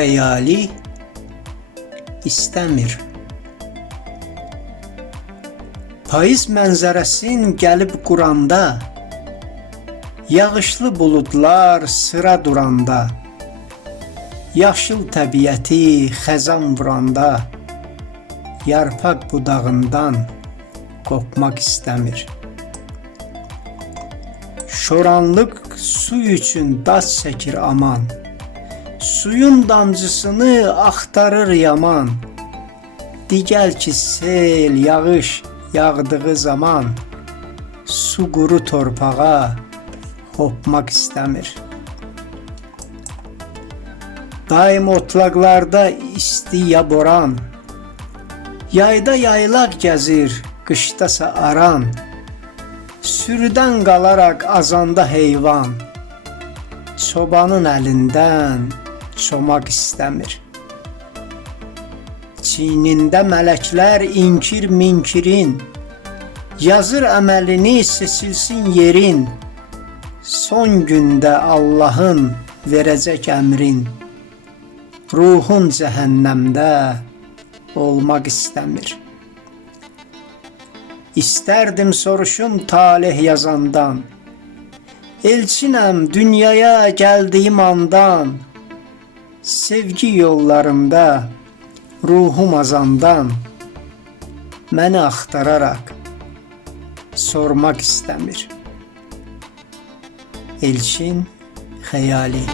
xəyali istəmir. Payız mənzərəsin gəlib quranda, yağışlı buludlar sıra duranda, yaşıl təbiəti xəzan vuranda, yarpaq budağından qopmaq istəmir. Şoranlıq su üçün daz çəkir aman, suyun damcısını axtarır yaman. Digəl ki sel, yağış yağdığı zaman, su quru torpağa hopmaq istəmir. Daim otlaqlarda isti ya boran, yayda yaylaq gəzir, qışdasa aran. Sürüdən qalaraq azanda heyvan, çobanın əlindən çomaq istəmir. Çiynində mələklər inkir minkirin, yazır əməlini seçilsin yerin. Son gündə Allahın verəcək əmrin, ruhun cəhənnəmdə olmaq istəmir. İstərdim soruşum talih yazandan, elçinəm dünyaya gəldiyim andan. Sevgi yollarımda ruhum azandan, məni axtararaq sormaq istəmir. Elçin Xəyali.